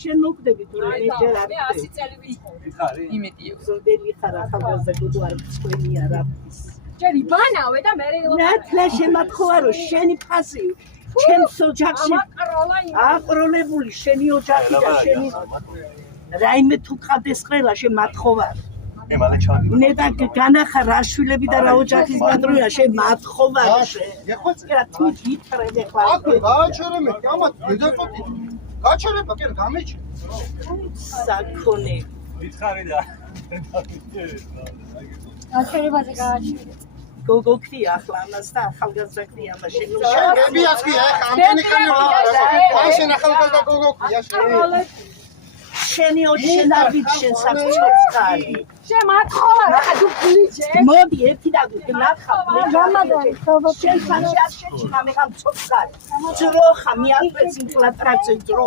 შენ მოკვდები თუ მე ჯერ არ ვკვდები. 100 წელი ვიცხოვრე. იმედია. ზოდელი ხარ ახალგაზრდა გუდო არ მსხვენი არა. ჯერ იბანავე და მე ნათლა შემათხოვა რომ შენი ფასი ჩემს ოჯახში აყროლებული შენი ოჯახი და შენი რაიმე თუ ყადეს ყველა შემათხოვა. ნედა განახა რა შვილები და რა ოჯახის ბადროა შემათხოვა. ეხლა თუ გითხრები ხლა. გააჩერე მე, ამათ მედაწოდი. გაჩერება კი გამეჩი. საკონე. ვითხარი და გაჩერებაზე გააჩერე. გოგო ქრია ახლა ამას და ახალგაზრდა ქრია მაშინ. შეგებიაც კი ახლა ამდენი ხანი აი შენ ახალგაზრდა გოგო ქრია შენ. შენი ოჩენავით შენ საფრთხეს ხარი. შემათხოვა რა თუ გიჩე. მოდი ერთი და ნახავ მე გამადარი შენ ფანში არ შეჭნა მე ხარ ცოცხალი. ძროხა მე ალფეც ინფლატრაცია ძრო.